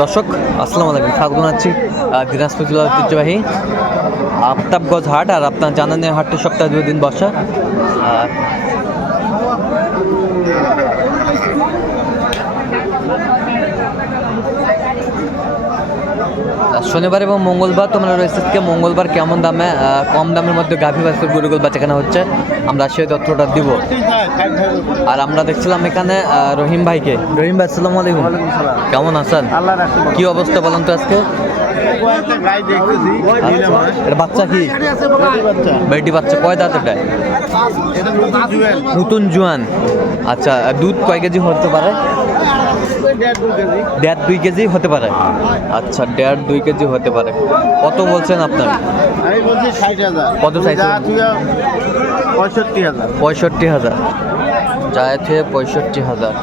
দর্শক আসসালামু আলাইকুম। স্বাগত আহ, দিনাজপুর জেলার ঐতিহ্যবাহী আফতাবগঞ্জ হাট। আর আপনার জানানের হাটটি সপ্তাহে দুই দিন বসা। শনিবার এবং মঙ্গলবার তোমরা রয়েছে আজকে। মঙ্গলবার কেমন দামে কম দামের মধ্যে গাভী বাছুর গরুগুল বাচ্চাখানা হচ্ছে আমরা সেই তথ্যটা দিব। আর আমরা দেখছিলাম এখানে রহিম ভাইকে। রহিম ভাই আসসালামু আলাইকুম। কেমন আছেন? কি অবস্থা বলেন তো আজকে? বাচ্চা কি? বাচ্চা বেটি বাচ্চা কয় দাঁত এটা? এটা নতুন জুয়েল। নতুন জোয়ান। আচ্ছা দুধ কয় কেজি হতে পারে? দেড় দুই কেজি। হতে পারে। আচ্ছা দেড় দুই কেজি হতে পারে। কত বলছেন আপনার? আমি বলছি ষাট হাজার। কত চাইছেন? পঁয়ষট্টি হাজার। পঁয়ষট্টি হাজার। যায় থেকে পঁয়ষট্টি হাজার।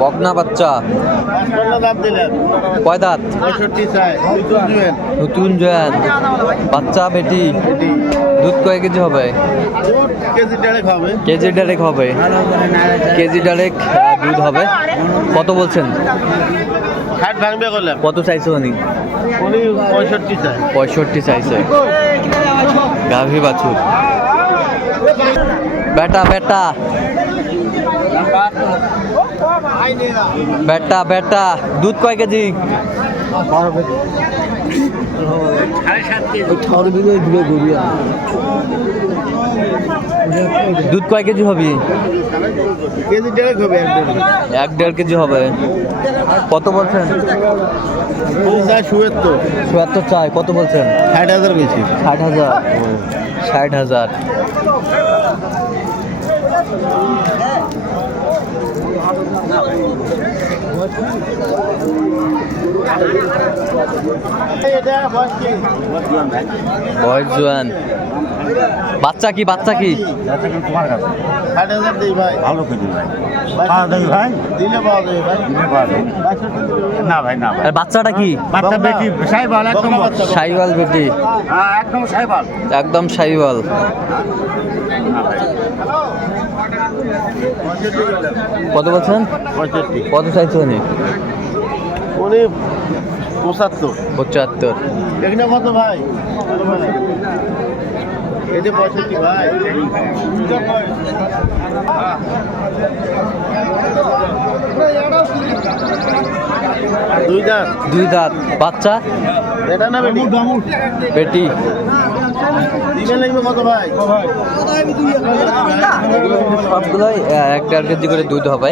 বকনা বাচ্চা। কয় দাঁত? নতুন জোয়ান। বাচ্চা, বেটি? দুধ কয় কেজি হবে? কেজি দেড়েক হবে। কেজি ডাইরেক দুধ হবে। কত বলছেন? ভাঙবে করলাম কত চাইছে উনি? উনি পঁয়ষট্টি চাই পঁয়ষট্টি চাইছে। গাভী বাছুর। বেটা বেটা। বেটা বেটা। দুধ কয় কেজি। দুধ কয় কেজি হবে? কেজি দেড়েক হবে এক দেড় কেজি। হবে। কত বলছেন? তো চুয়াত্তর। চাই কত বলছেন? ষাট হাজার বেশি। ষাট হাজার। ষাট হাজার। বয়স জোয়ান। বাচ্চা কি বাচ্চা কি? ষাট হাজার ভালো করে ভাই। ভাই? দিলে পাওয়া যাবে ভাই। দিলে পাওয়া যাবে। না ভাই না ভাই। বাচ্চাটা কি? বাচ্চা বেটি সাইবাল একদম বেটি। হ্যাঁ সাইবাল। একদম সাইওয়াল কত বলছেন? কত চাইছে উনি? উনি পঁচাত্তর। পঁচাত্তর। এখানে কত ভাই? এটা পঁয়ষট্টি ভাই। দুই দাঁত। দুই দাঁত। বাচ্চা? এটা না বেটি? বেটি। সবগুলোই এক দেড় কেজি করে দুধ হবে।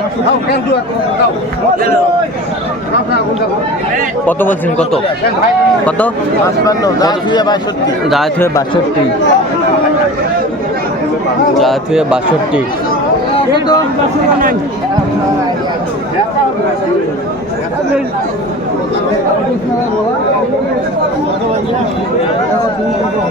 কত বলছেন, কত? কত? দাঁত দুয়ে বাষট্টি। জায়ত হয়ে বাষট্টি।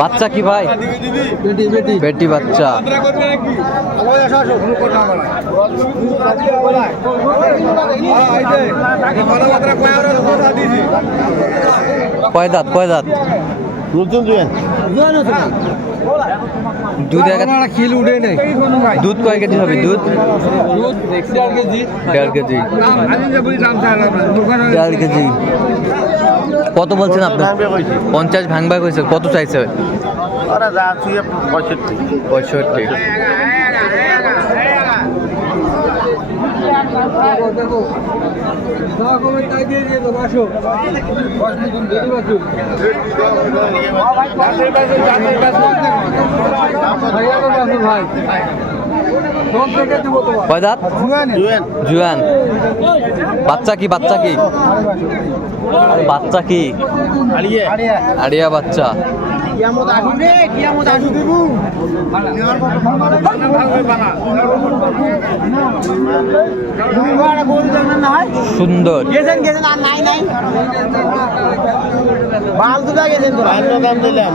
বাচ্চা কি ভাই? বেটি বাচ্চা। কয় দাঁত কয় দাঁত? নতুন জুয়েন? দুধ এক দুধ কয় কেজি হবে? দুধ? দেড় কেজি। দেড় কেজি। কত বলছেন আপনার ভাঙবে পঞ্চাশ ভাঙবা কইছে কত চাইছে? পঁয়ষট্টি। পঁয়ষট্টি কয় দাঁত জুয়েন। বাচ্চা কি বাচ্চা কি? বাচ্চা কি? আড়িয়ে সুন্দর। দাম দিলাম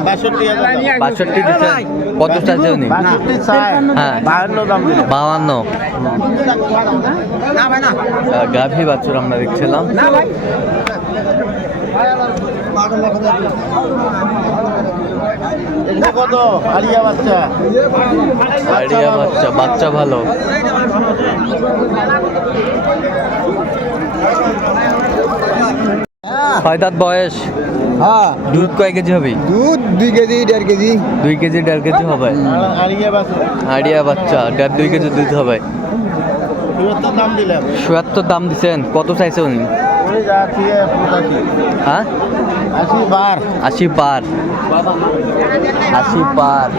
হাজার দিচ্ছেন কত চাইছে উনি বাষট্টি চাই হ্যাঁ। দাম দিলাম। গাভী বাছুর আমরা দেখছিলাম। কত? বাচ্চা। আড়িয়া বাচ্চা বাচ্চা ভালো। ছয় দাঁত বয়স। হ্যাঁ। দুধ কয় কেজি হবে? দুধ দুই কেজি দেড় কেজি। দুই কেজি দেড় কেজি হবে। আড়িয়া বাচ্চা। দেড় দুই কেজি দুধ হবে। চুয়াত্তর দাম দিচ্ছেন কত চাইছে উনি? হ্যাঁ? আশি বার আশি পার। আশি পার।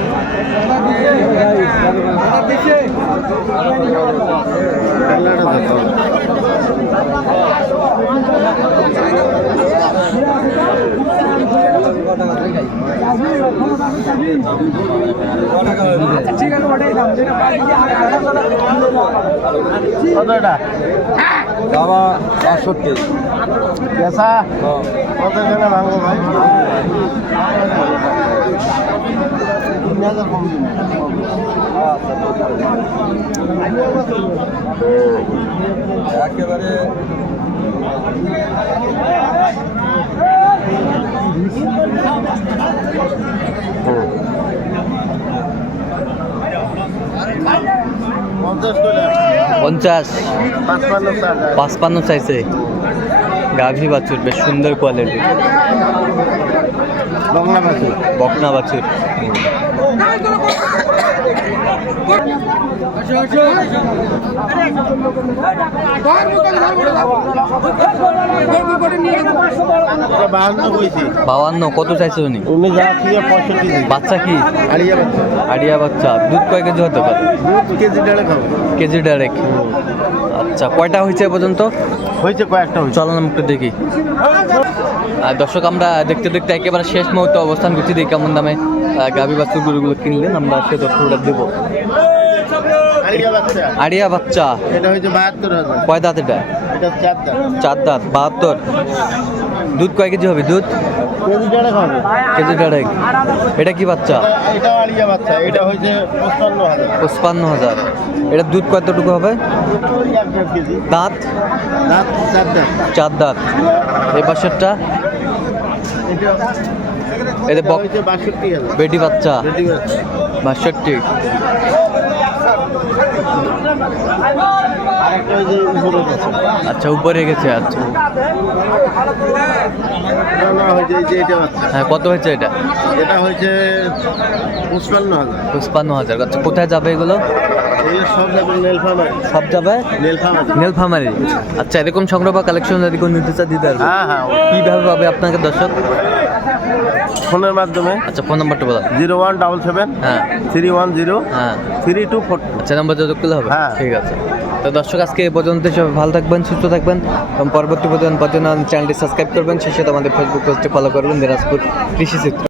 কত এটা? বাবা বাষট্টি। পেশা কত জনে ভাঙবো ভাই? একেবারে পঞ্চাশ পঞ্চাশ। পাঁচপান্ন চাইছে গাভী বাছুর বেশ সুন্দর কোয়ালিটি বকনা বাছুর। বকনা বাছুর। বাউান্ন, কত চাইছে উনি? বাচ্চা কি? আড়িয়া বাচ্চা। দুধ কয় কেজি হতে পারে? কেজি দেড়ে কেজি আচ্ছা কয়টা হয়েছে পর্যন্ত? হয়েছে কয়েকটা হয়েছে চলো একটু দেখি। আর দর্শক, আমরা দেখতে দেখতে একেবারে শেষ মুহূর্তে অবস্থান করছি। দেখি কেমন দামে গাভী গরুগুলো কিনলেন আমরা সে তথ্যটা দেবো। আড়িয়া বাচ্চা। এটা হয়েছে বাহাত্তর হাজার। কয় দাঁত এটা? চার দাঁত। বাহাত্তর। দুধ কয় কেজি হবে? দুধ? কেজি দেড়ে খাবে কেজি ডাইরেক্ট এটা কি বাচ্চা? এটা আলিয়া বাচ্চা। এটা হয়েছে পঁচপান্ন হাজার। পঁচপান্ন হাজার। এটা দুধ কতটুকু হবে? দাঁত? দাঁত চার দাঁত। চার দাঁত। এই পাশেরটা? এটা বেটি বাচ্চা। বাষট্টি। উপরে আচ্ছা উপরে গেছে আচ্ছা। হ্যাঁ কত হয়েছে এটা? এটা হয়েছে পঁচপান্ন হাজার। পঁচপান্ন হাজার আচ্ছা কোথায় যাবে এগুলো? সব যাবে? নীলফামারি। আচ্ছা এরকম সংগ্রহ বা কালেকশন যদি কোনো নিতে চায় দিতে পারবে। হ্যাঁ হ্যাঁ কীভাবে পাবে আপনাকে দর্শক? ফোনের মাধ্যমে আচ্ছা ফোন নাম্বারটা বলো। জিরো ওয়ান ডাবল সেভেন হ্যাঁ। থ্রি ওয়ান জিরো হ্যাঁ। থ্রি টু ফোর আচ্ছা নাম্বার যোগাযোগ করলে হবে? হ্যাঁ। ঠিক আছে। তো দর্শক আজকে এ পর্যন্ত সবাই ভালো থাকবেন সুস্থ থাকবেন এবং পরবর্তী পর্যন্ত পর্যন্ত চ্যানেলটি সাবস্ক্রাইব করবেন। সেই সাথে আমাদের ফেসবুক পেজটি ফলো করবেন দিনাজপুর কৃষি চিত্র।